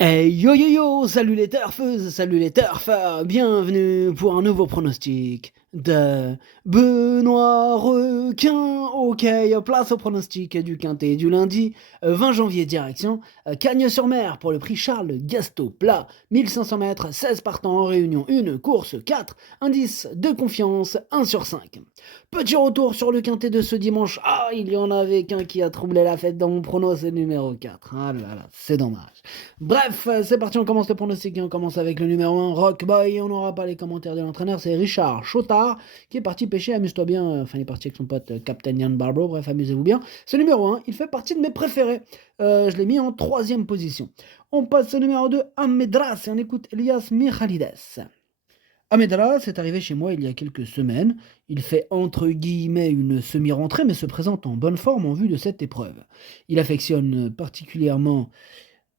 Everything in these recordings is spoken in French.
Hey yo yo yo, salut les turfeuses, salut les turfeurs, bienvenue pour un nouveau pronostic de Benoît Requin. Ok, place au pronostic du quintet du lundi 20 janvier, direction Cagnes-sur-Mer pour le prix Charles Gasteau plat, 1500 mètres, 16 partants en réunion, une course 4, indice de confiance 1 sur 5. Petit retour sur le quintet de ce dimanche. Ah, il y en avait qu'un qui a troublé la fête dans mon prono, c'est le numéro 4. Ah là là, c'est dommage. Bref, c'est parti, on commence le pronostic et on commence avec le numéro 1, Rock Boy. On n'aura pas les commentaires de l'entraîneur, c'est Richard Chotard qui est parti pêcher, amuse-toi bien. Enfin, il est parti avec son pote Captain Yann Barbro, bref, amusez-vous bien. Ce numéro 1, il fait partie de mes préférés. Je l'ai mis en 3e position. On passe au numéro 2, Amedras, et on écoute Elias Michalides. Amedras est arrivé chez moi il y a quelques semaines. Il fait entre guillemets une semi-rentrée, mais se présente en bonne forme en vue de cette épreuve. Il affectionne particulièrement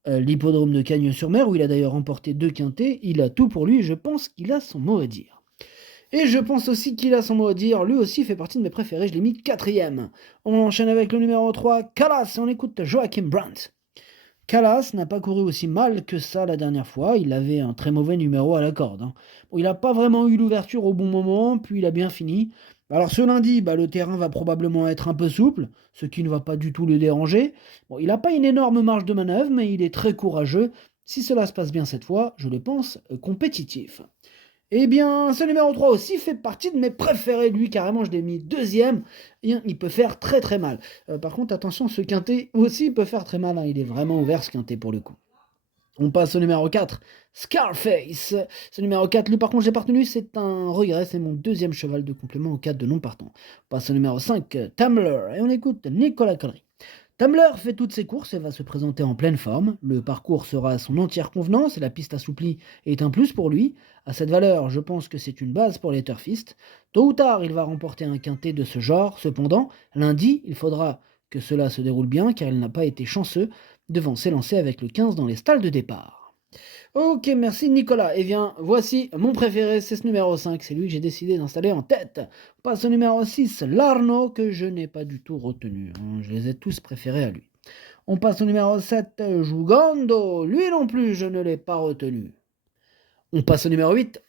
l'hippodrome de Cagnes-sur-Mer, où il a d'ailleurs remporté 2 quintets. Il a tout pour lui et je pense qu'il a son mot à dire. Et je pense aussi qu'il a son mot à dire. Lui aussi fait partie de mes préférés. Je l'ai mis 4e. On enchaîne avec le numéro 3, Calas, et on écoute Joachim Brandt. Calas n'a pas couru aussi mal que ça la dernière fois. Il avait un très mauvais numéro à la corde. Bon, il n'a pas vraiment eu l'ouverture au bon moment, puis il a bien fini. Alors ce lundi, le terrain va probablement être un peu souple, ce qui ne va pas du tout le déranger. Bon, il n'a pas une énorme marge de manœuvre, mais il est très courageux. Si cela se passe bien cette fois, je le pense compétitif. Eh bien, ce numéro 3 aussi fait partie de mes préférés. Lui, carrément, je l'ai mis 2e. Il peut faire très très mal. Par contre, attention, ce quintet aussi peut faire très mal. Il est vraiment ouvert, ce quintet, pour le coup. On passe au numéro 4, Scarface. Ce numéro 4, lui par contre, j'ai pas retenu, c'est un regret. C'est mon 2e cheval de complément au 4 de non partant. On passe au numéro 5, Tamler. Et on écoute Nicolas Connery. Tamler fait toutes ses courses et va se présenter en pleine forme. Le parcours sera à son entière convenance et la piste assouplie est un plus pour lui. À cette valeur, je pense que c'est une base pour les turfistes. Tôt ou tard, il va remporter un quintet de ce genre. Cependant, lundi, il faudra que cela se déroule bien car il n'a pas été chanceux devant s'élancer avec le 15 dans les stalles de départ. Ok, merci Nicolas. Eh bien, voici mon préféré, c'est ce numéro 5. C'est lui que j'ai décidé d'installer en tête. On passe au numéro 6, Larno, que je n'ai pas du tout retenu. Je les ai tous préférés à lui. On passe au numéro 7, Jugando. Lui non plus, je ne l'ai pas retenu. On passe au numéro 8,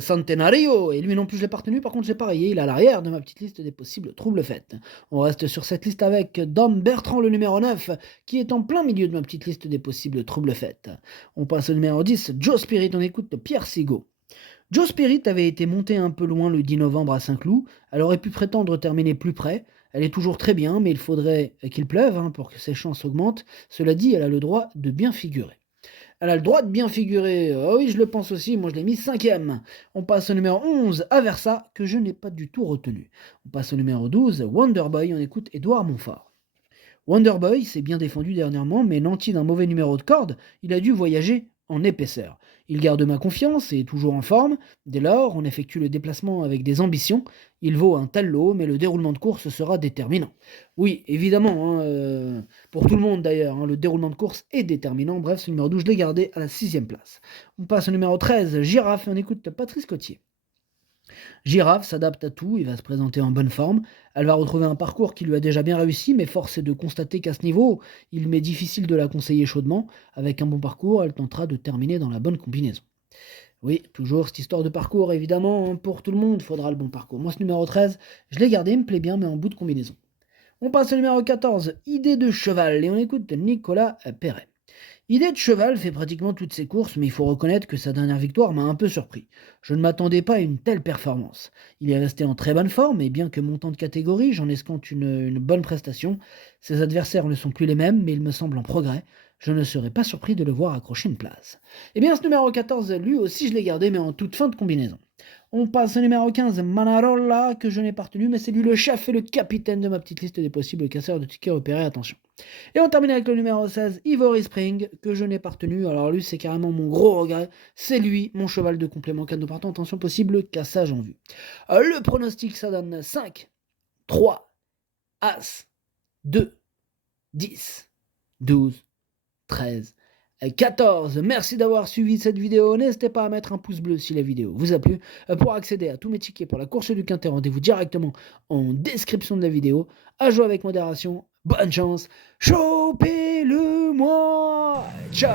Centenario, et lui non plus je l'ai pas retenu, par contre j'ai parié, il est à l'arrière de ma petite liste des possibles troubles faites. On reste sur cette liste avec Dom Bertrand, le numéro 9, qui est en plein milieu de ma petite liste des possibles troubles faites. On passe au numéro 10, Joe Spirit, on écoute Pierre Sigaud. Joe Spirit avait été montée un peu loin le 10 novembre à Saint-Cloud, elle aurait pu prétendre terminer plus près, elle est toujours très bien, mais il faudrait qu'il pleuve pour que ses chances augmentent. Cela dit, elle a le droit de bien figurer. Elle a le droit de bien figurer. Ah oui, je le pense aussi. Moi, je l'ai mis 5e. On passe au numéro 11, Aversa, que je n'ai pas du tout retenu. On passe au numéro 12, Wonderboy. On écoute Édouard Montfort. Wonderboy s'est bien défendu dernièrement, mais nanti d'un mauvais numéro de corde, il a dû voyager en épaisseur. Il garde ma confiance et est toujours en forme. Dès lors, on effectue le déplacement avec des ambitions. Il vaut un tel lot, mais le déroulement de course sera déterminant. Oui, évidemment, pour tout le monde d'ailleurs, le déroulement de course est déterminant. Bref, ce numéro 12, je l'ai gardé à la 6e place. On passe au numéro 13, Girafe, et on écoute Patrice Cotier. Girafe s'adapte à tout, il va se présenter en bonne forme. Elle va retrouver un parcours qui lui a déjà bien réussi, mais force est de constater qu'à ce niveau, il m'est difficile de la conseiller chaudement. Avec un bon parcours, elle tentera de terminer dans la bonne combinaison. Oui, toujours cette histoire de parcours, évidemment, pour tout le monde, il faudra le bon parcours. Moi, ce numéro 13, je l'ai gardé, il me plaît bien, mais en bout de combinaison. On passe au numéro 14, Idée de cheval, et on écoute Nicolas Perret. Idée de cheval fait pratiquement toutes ses courses, mais il faut reconnaître que sa dernière victoire m'a un peu surpris. Je ne m'attendais pas à une telle performance. Il est resté en très bonne forme, et bien que montant de catégorie, j'en escompte une bonne prestation. Ses adversaires ne sont plus les mêmes, mais il me semble en progrès. Je ne serais pas surpris de le voir accrocher une place. Eh bien, ce numéro 14, lui aussi je l'ai gardé, mais en toute fin de combinaison. On passe au numéro 15, Manarola, que je n'ai pas retenu, mais c'est lui le chef et le capitaine de ma petite liste des possibles casseurs de tickets repérés, attention. Et on termine avec le numéro 16, Ivory Spring, que je n'ai pas retenu. Alors lui, c'est carrément mon gros regret. C'est lui, mon cheval de complément 4 de partant. Attention, possible cassage en vue. Le pronostic, ça donne 5, 3, As, 2, 10, 12, 13, 14. Merci d'avoir suivi cette vidéo. N'hésitez pas à mettre un pouce bleu si la vidéo vous a plu. Pour accéder à tous mes tickets pour la course du quintet, rendez-vous directement en description de la vidéo. À jouer avec modération. Bonne chance, chopez-le moi! Ciao!